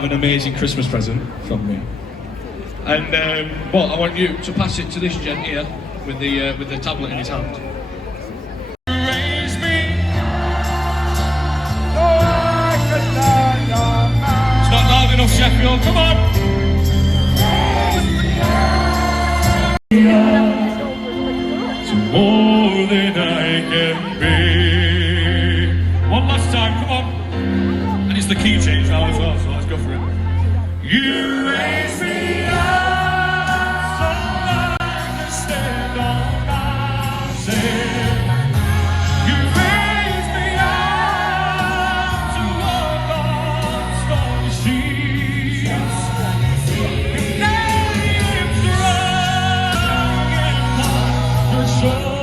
have an amazing Christmas present from me. And well, I want you to pass it to this gent here with the tablet in his hand. It's not loud enough, Sheffield. Come on. To more than I can be. One last time, come on. And it's the key change now as well, so let's go for it. You raise me up so I can stand on myself. You raise me up to walk on stormy seas. And I am strong upon your shoulders.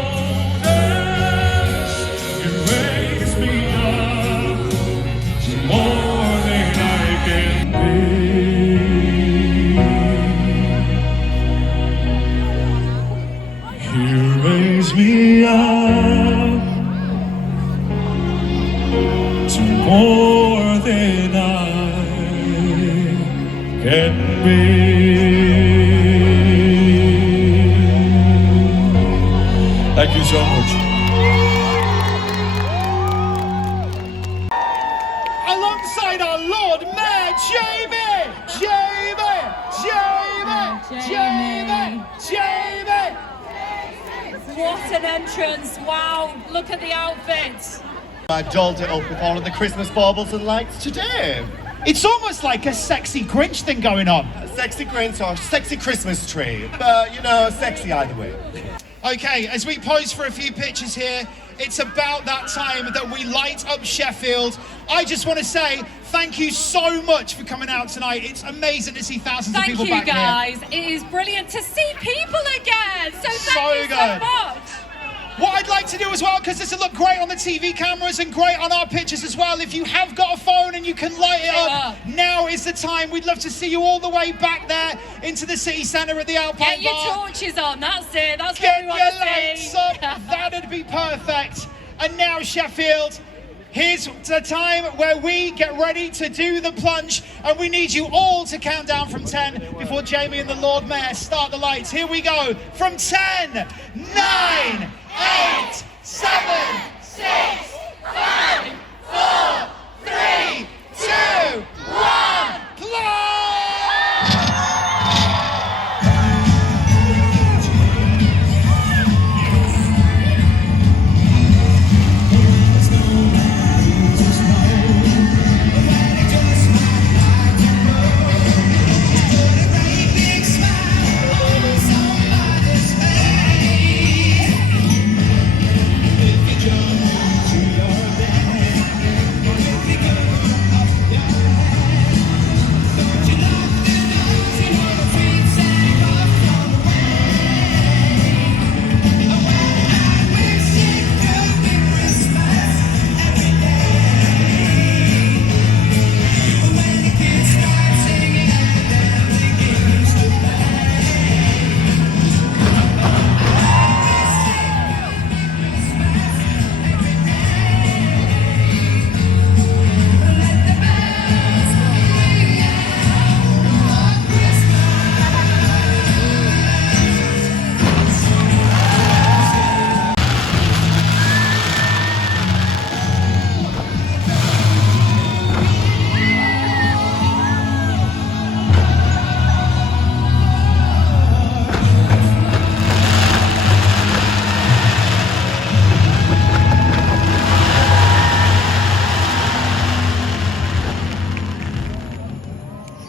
You raise me up to more than I can be. You raise me up to more than I can be. Thank you so much. Alongside our Lord Mayor, Jamie! What an entrance, wow, look at the outfit. I dolled it up with all of the Christmas baubles and lights today. It's almost like a sexy Grinch thing going on. A sexy Grinch or sexy Christmas tree, but you know, sexy either way. Okay, as we pose for a few pictures here, it's about that time that we light up Sheffield. I just want to say thank you so much for coming out tonight. It's amazing to see thousands of people back here. Thank you guys. It is brilliant to see people again. So thank you so much. What I'd like to do as well, because this will look great on the TV cameras and great on our pictures as well, if you have got a phone and you can light it up, now is the time. We'd love to see you all the way back there into the city centre at the Alpine Get your Bar. torches on, that's it. That's Get what we want your to lights see. up, that'd be perfect. And now, Sheffield, here's the time where we get ready to do the plunge, and we need you all to count down from 10 before Jamie and the Lord Mayor start the lights. Here we go, from 10, 9, 8, 7, 6, 5, 4, 3, 2, 1, plunge!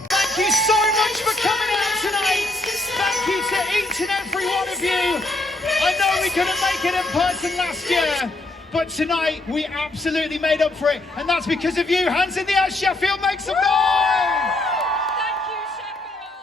Thank you so much for coming out tonight. Thank you to each and every one of you. I know we couldn't make it in person last year, but tonight we absolutely made up for it, and that's because of you. Hands in the air, Sheffield, make some noise! Thank you, Sheffield.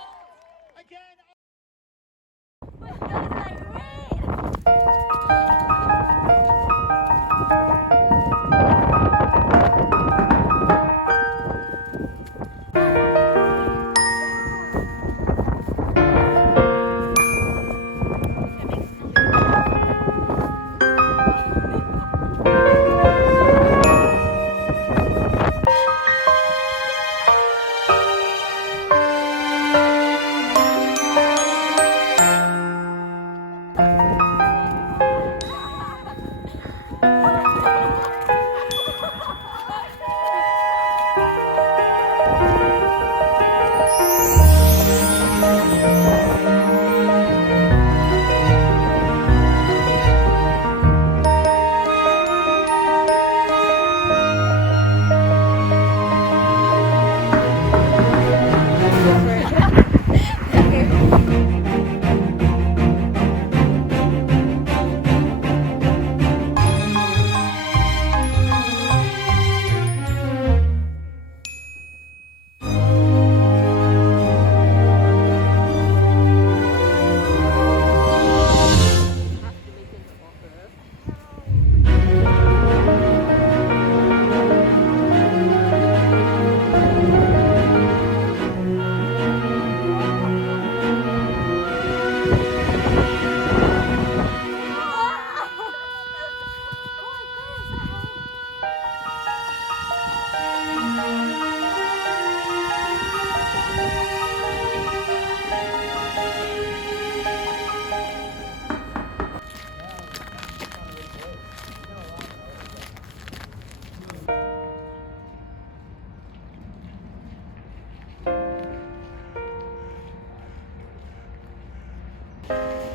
much.